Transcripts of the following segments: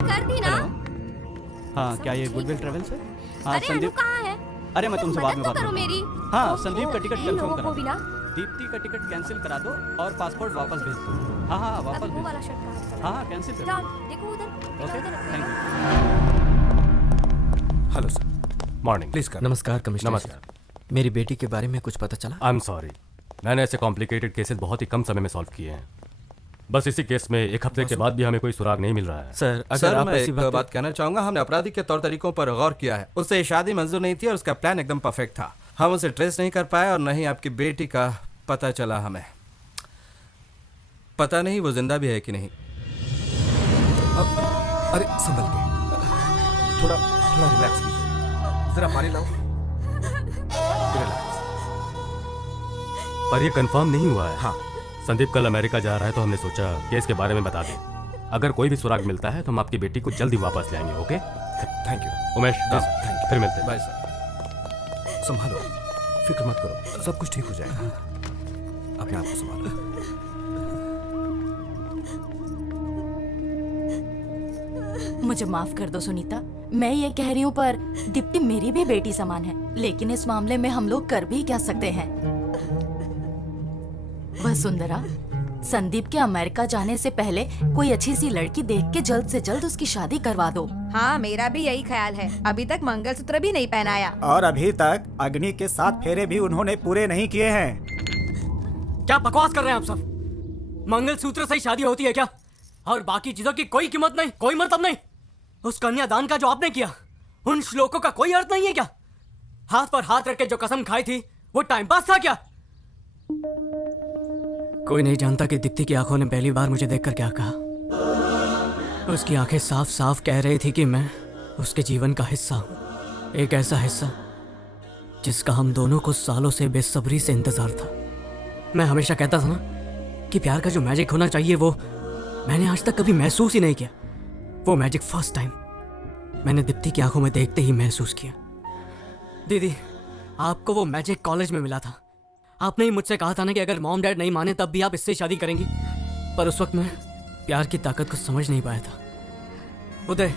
कर दी ना। हाँ, क्या ये गुडविल ट्रेवल्स है? हाँ, अरे अनु कहाँ है? अरे मैं तुमसे बाद में मदद तो बात करो करूंगा। मेरी। हाँ, संदीप का टिकट इन कंफर्म लोगों करा को दो। भी ना। दीप्ति का टिकट कैंसिल करा दो और पासपोर्ट वापस भेज दो। हाँ हाँ, वापस अभी वो भेज वाला दो। शर्ट कहाँ है? हाँ हाँ, कैंसिल कर जाओ, दो। देखो उधर। ओके, उधर। Thank you. Hello sir. Morning. Please कर। नमस्कार कमिश्नर नमस्कार। साहब। मेरी बेटी के बारे में कुछ पता चला? आई एम सॉरी, मैंने ऐसे कॉम्प्लिकेटेड केसेस बहुत ही कम समय में सॉल्व किए हैं। बस इसी केस में एक हफ्ते के बाद भी हमें कोई सुराग नहीं मिल रहा है। सर अगर सर आप मैं ऐसी एक बात कहना चाहूंगा, हमने अपराधी के तौर तरीकों पर गौर किया है। उससे शादी मंजूर नहीं थी और उसका प्लान एकदम परफेक्ट था। हम उसे ट्रेस नहीं कर पाए और न ही आपकी बेटी का पता चला हमें। पता नहीं वो जिंदा भी है कि नहीं। अरे संभल के, थोड़ा थोड़ा रिलैक्स कीजिए। जरा पानी लाओ। रिलैक्स। पर ये कंफर्म नहीं हुआ है। हाँ। संदीप कल अमेरिका जा रहा है तो हमने सोचा केस के बारे में बता दें। अगर कोई भी सुराग मिलता है तो हम आपकी बेटी को जल्दी वापस ले आएंगे। Okay, thank you. उमेश, हाँ, थैंक यू। फिर मिलते हैं। Bye sir. संभालो, फिक्र मत करो, सब कुछ ठीक हो जाएगा। अपने आप को संभालो। मुझे माफ कर दो सुनीता, मैं ये कह रही हूँ पर दीप्ति मेरी भी बेटी समान है। लेकिन इस मामले में हम लोग कर भी क्या सकते हैं? वसुंधरा, संदीप के अमेरिका जाने से पहले कोई अच्छी सी लड़की देख के जल्द से जल्द उसकी शादी करवा दो। हाँ, मेरा भी यही ख्याल है। अभी तक मंगलसूत्र भी नहीं पहनाया। और अभी तक अग्नि के 7 फेरे भी उन्होंने पूरे नहीं किए हैं। क्या बकवास कर रहे हैं आप सब? मंगलसूत्र से ही शादी होती है क्या? और बाकी चीजों की कोई कीमत नहीं, कोई मतलब नहीं? उस कन्यादान का जो आपने किया, उन श्लोकों का कोई अर्थ नहीं है क्या? हाथ पर हाथ रख के जो कसम खाई थी वो टाइम पास था क्या? कोई नहीं जानता कि दीप्ति की आंखों ने पहली बार मुझे देखकर क्या कहा। उसकी आंखें साफ साफ कह रही थी कि मैं उसके जीवन का हिस्सा हूं, एक ऐसा हिस्सा जिसका हम दोनों को सालों से बेसब्री से इंतजार था। मैं हमेशा कहता था ना कि प्यार का जो मैजिक होना चाहिए वो मैंने आज तक कभी महसूस ही नहीं किया। वो मैजिक फर्स्ट टाइम मैंने दीप्ति की आंखों में देखते ही महसूस किया। दीदी, आपको वो मैजिक कॉलेज में मिला था। आपने ही मुझसे कहा था ना कि अगर मॉम डैड नहीं माने तब भी आप इससे शादी करेंगी। पर उस वक्त मैं प्यार की ताकत को समझ नहीं पाया था। उदय,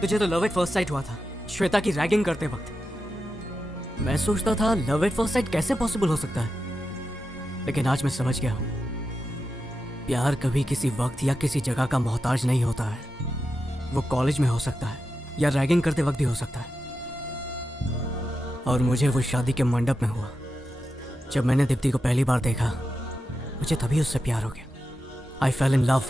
तुझे तो लव एट फर्स्ट साइट हुआ था श्वेता की रैगिंग करते वक्त। मैं सोचता था लव एट फर्स्ट साइट कैसे पॉसिबल हो सकता है, लेकिन आज मैं समझ गया हूं, प्यार कभी किसी वक्त या किसी जगह का मोहताज नहीं होता है। वो कॉलेज में हो सकता है या रैगिंग करते वक्त भी हो सकता है। और मुझे वो शादी के मंडप में हुआ। जब मैंने दीप्ति को पहली बार देखा, मुझे तभी उससे प्यार हो गया। आई फेल इन लव।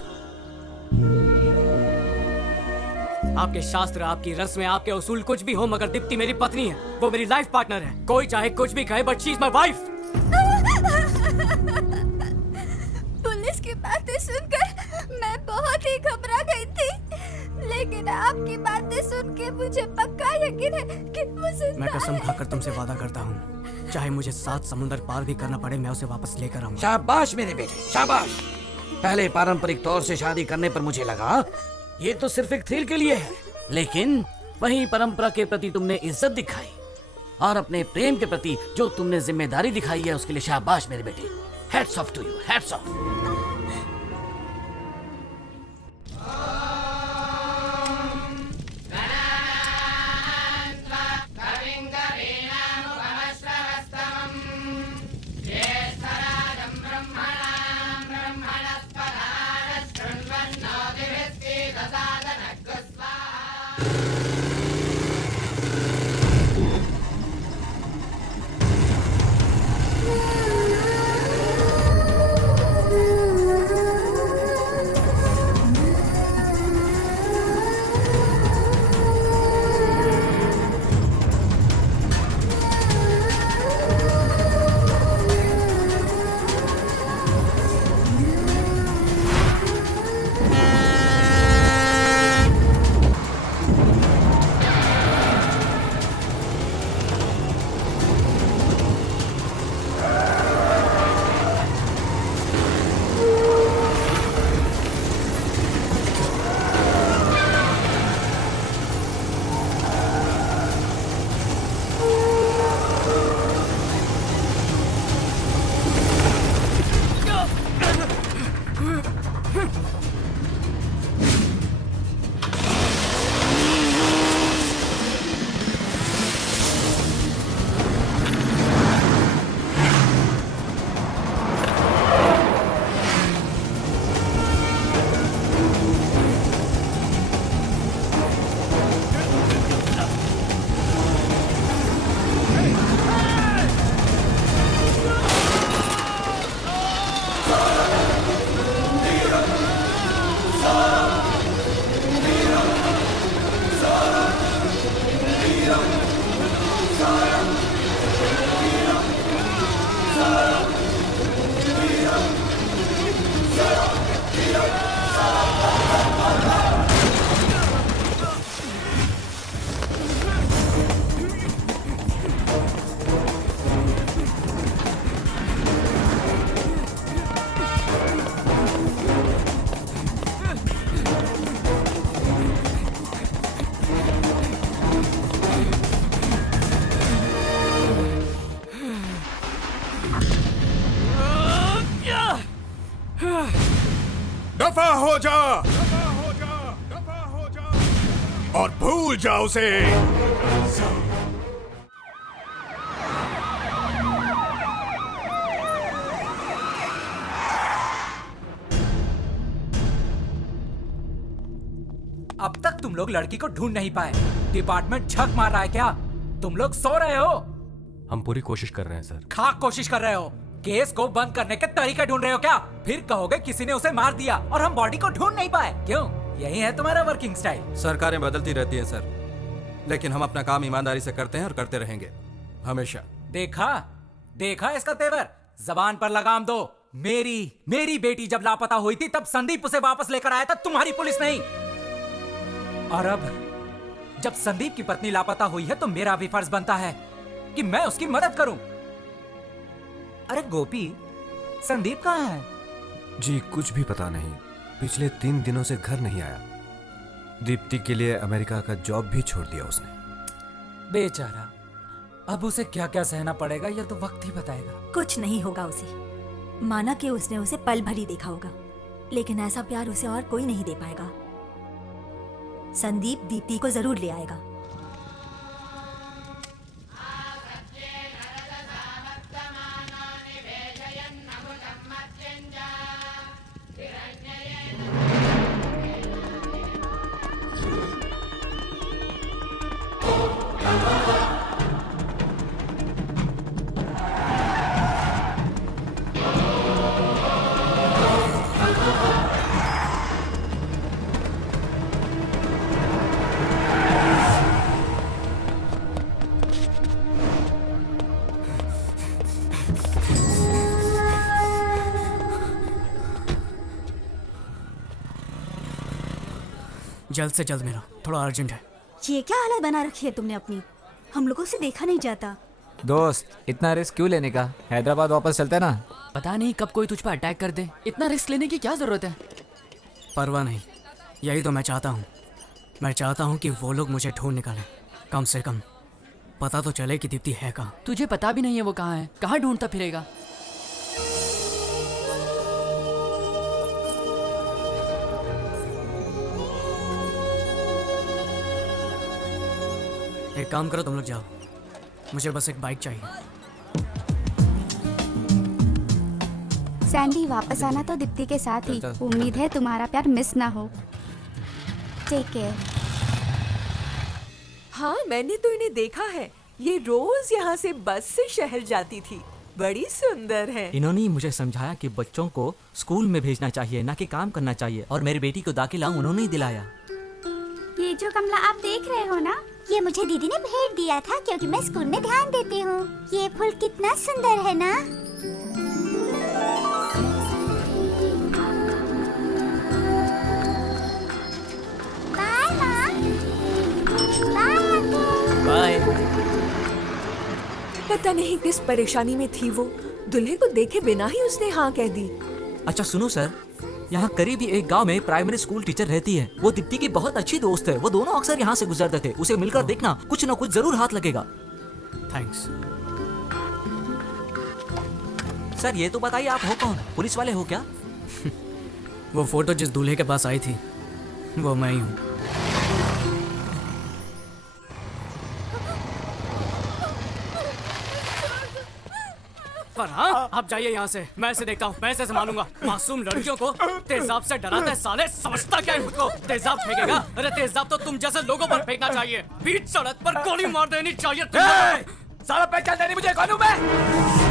आपके शास्त्र, आपकी रस्में, आपके उसूल कुछ भी हो, मगर दीप्ति मेरी पत्नी है। वो मेरी लाइफ पार्टनर है। कोई चाहे कुछ भी कहे, but she is my wife. Police की बातें सुनकर मैं बहुत ही घबरा गई थी, लेकिन आपकी बातें सुन के मुझे पक्का यकीन है कि मुझे मैं कसम खाकर तुमसे वादा करता हूँ, चाहे मुझे 7 समुंदर पार भी करना पड़े, मैं उसे वापस लेकर आऊंगा। शाबाश मेरे बेटे, शाबाश। पहले पारंपरिक तौर से शादी करने पर मुझे लगा ये तो सिर्फ एक थ्रिल के लिए है, लेकिन वही परंपरा के प्रति तुमने इज्जत दिखाई और अपने प्रेम के प्रति जो तुमने जिम्मेदारी दिखाई है उसके लिए शाबाश मेरे बेटे। Hats off to you, hats off. और भूल जाओ उसे। अब तक तुम लोग लड़की को ढूंढ नहीं पाए। डिपार्टमेंट छक मार रहा है क्या? तुम लोग सो रहे हो? हम पूरी कोशिश कर रहे हैं सर। खाक कोशिश कर रहे हो? केस को बंद करने के तरीके ढूंढ रहे हो क्या? फिर कहोगे किसी ने उसे मार दिया और हम बॉडी को ढूंढ नहीं पाए। क्यों? यही है तुम्हारा वर्किंग स्टाइल? सरकारें बदलती रहती हैं सर, लेकिन हम अपना काम ईमानदारी से करते हैं और करते रहेंगे हमेशा। देखा इसका तेवर। जबान पर लगाम दो। मेरी बेटी जब लापता हुई थी तब संदीप उसे वापस लेकर आया था, तुम्हारी पुलिस नहीं। और अब जब संदीप की पत्नी लापता हुई है तो मेरा भी फर्ज बनता है कि मैं उसकी मदद करूं। अरे गोपी, संदीप कहाँ है? जी कुछ भी पता नहीं, पिछले 3 दिनों से घर नहीं आया। दीप्ति के लिए अमेरिका का जॉब भी छोड़ दिया उसने। बेचारा, अब उसे क्या क्या सहना पड़ेगा ये तो वक्त ही बताएगा। कुछ नहीं होगा उसे। माना कि उसने उसे पल भर ही देखा होगा, लेकिन ऐसा प्यार उसे और कोई नहीं दे पाएगा। संदीप दीप्ति को जरूर ले आएगा। जल्द से जल्द मिलो, थोड़ा अर्जेंट है। ये क्या हालत बना रखी है तुमने अपनी? हम लोगों से देखा नहीं जाता। दोस्त, इतना रिस्क क्यों लेने का? हैदराबाद वापस चलते ना। पता नहीं कब कोई तुझ पर अटैक कर दे। इतना रिस्क लेने की क्या जरूरत है? परवाह नहीं, यही तो मैं चाहता हूँ। मैं चाहता हूँ कि वो लोग मुझे ढूंढ निकालें। कम से कम पता तो चले कि दीप्ति है कहाँ। तुझे पता भी नहीं है वो कहाँ है। कहाँ ढूंढता फिरेगा? एक काम करो, तुम लोग जाओ, मुझे बस एक बाइक चाहिए। सैंडी, वापस आना तो दीप्ति के साथ ही। उम्मीद है तुम्हारा प्यार मिस ना हो। Take care. हाँ, मैंने तो इन्हें देखा है। ये रोज यहाँ से बस से शहर जाती थी। बड़ी सुंदर है। इन्होंने मुझे समझाया कि बच्चों को स्कूल में भेजना चाहिए, ना कि काम करना चाहिए, और मेरी बेटी को दाखिला उन्होंने ही दिलाया। ये जो गमला आप देख रहे हो ना, ये मुझे दीदी ने भेंट दिया था क्योंकि मैं स्कूल में ध्यान देती हूँ। ये फूल कितना सुंदर है ना? बाय माँ। बाय। पता नहीं किस परेशानी में थी वो। दूल्हे को देखे बिना ही उसने हाँ कह दी। अच्छा सुनो सर, यहाँ करीब ही एक गांव में प्राइमरी स्कूल टीचर रहती है। वो दीप्ति की बहुत अच्छी दोस्त है। वो दोनों अक्सर यहाँ से गुजरते थे। उसे मिलकर देखना, कुछ न कुछ जरूर हाथ लगेगा। Thanks sir. ये तो बताइए, आप हो कौन? पुलिस वाले हो क्या? वो फोटो जिस दूल्हे के पास आई थी वो मैं ही हूँ। पर हाँ, आप जाइए यहाँ से। मैं इसे देखता हूँ, मैं इसे संभालूंगा। मासूम लड़कियों को तेजाब से डराता है साले। समझता क्या है खुद को? तेजाब फेंकेगा? अरे तेजाब तो तुम जैसे लोगों पर फेंकना चाहिए। बीच सड़क पर गोली मार देनी चाहिए। साला पहचान देनी मुझे कौन हूँ मैं?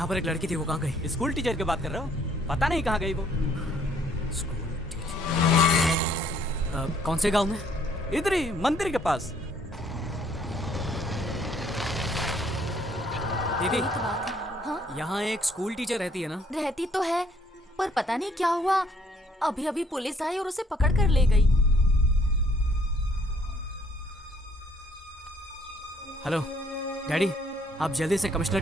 यहाँ पर एक लड़की थी, वो कहाँ गई? स्कूल टीचर की बात कर रहे हो? पता नहीं कहाँ गई वो। कौन से गांव में? इधर ही मंदिर के पास। दीदी, हाँ? यहाँ एक स्कूल टीचर रहती है ना? रहती तो है, पर पता नहीं क्या हुआ, अभी अभी पुलिस आई और उसे पकड़ कर ले गई। हेलो डैडी, आप जल्दी से कमिश्नर